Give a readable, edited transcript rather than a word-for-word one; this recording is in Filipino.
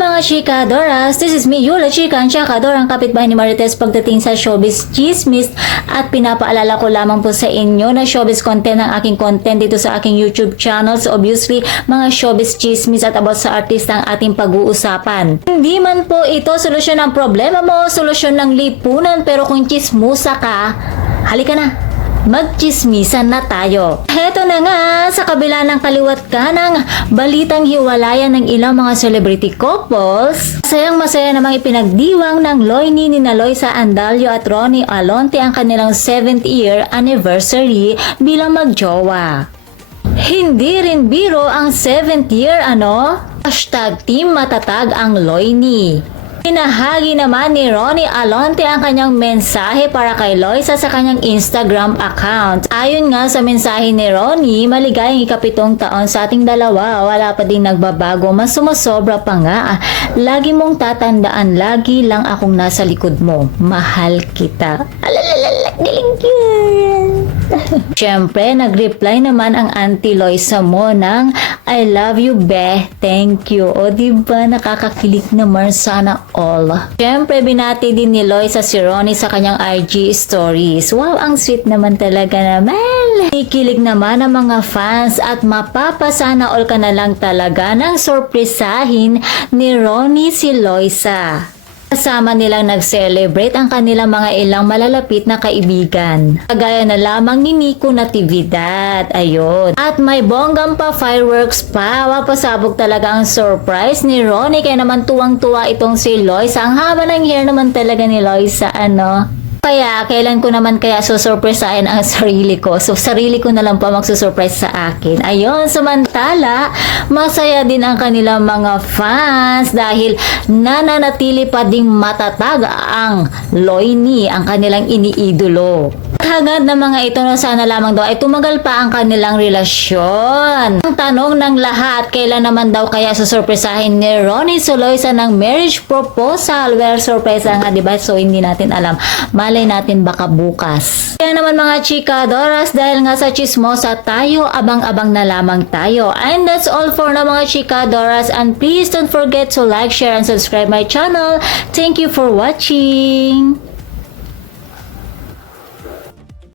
mga chikadoras, this is me, Yula Chika, ang chikador, ang kapitbahay ni Marites pagdating sa showbiz chismis, at pinapaalala ko lamang po sa inyo na showbiz content ang aking content dito sa aking YouTube channel. So obviously, mga showbiz chismis at about sa artista ang ating pag-uusapan. Hindi man po ito solusyon ng problema mo, solusyon ng lipunan, pero kung chismusa ka, halika na, magchismisan na tayo. Heto na nga, sa kabila ng kaliwat ka ng balitang hiwalayan ng ilang mga celebrity couples, masayang-masaya namang ipinagdiwang ng Loini ni Loisa Andalio at Ronnie Alonte ang kanilang 7th year anniversary bilang magjowa. Hindi rin biro ang 7th year #team matatag ang Loini. Pinahagi naman ni Ronnie Alonte ang kanyang mensahe para kay Loisa sa kanyang Instagram account. Ayon nga sa mensahe ni Ronnie, maligayang ika-7 taon sa ating dalawa, wala pa din nagbabago, mas sumasobra pa nga. Lagi mong tatandaan, lagi lang akong nasa likod mo. Mahal kita. Alalalala, galing yun. Siyempre, nag-reply naman ang Auntie Loisa mo ng I love you, be. Thank you. O diba, nakakakilig naman sana all. Siyempre, binati din ni Loisa si Ronnie sa kanyang IG stories. Wow, ang sweet naman talaga naman. Ikilig naman ang mga fans at mapapasana all ka na lang talaga ng sorpresahin ni Ronnie si Loisa. Kasama nilang nag-celebrate ang kanilang mga ilang malalapit na kaibigan. Kagaya na lamang ni Nico Natividad. Ayun. At may bonggang pa fireworks pa. Wapasabog talaga ang surprise ni Ronnie. Kaya naman tuwang-tuwa itong si Loisa. Ang haba ng hair naman talaga ni Loisa. Kaya, kailan ko naman kaya susurpresahin ang sarili ko? So, sarili ko na lang pa magsusurprise sa akin. Ayun, samantala, masaya din ang kanilang mga fans dahil nananatili pa ding matatag ang Loini, ang kanilang iniidolo. Hangad ng mga ito na sana lamang daw ay tumagal pa ang kanilang relasyon. Ang tanong ng lahat, kailan naman daw kaya susurpresahin ni Ronnie si Loisa ng marriage proposal? Well, surprise nga, diba? So, hindi natin alam. Malay natin baka bukas. Kaya naman mga chikadoras, dahil nga sa chismosa tayo, abang-abang na lamang tayo. And that's all for na mga chikadoras. And please don't forget to like, share, and subscribe my channel. Thank you for watching.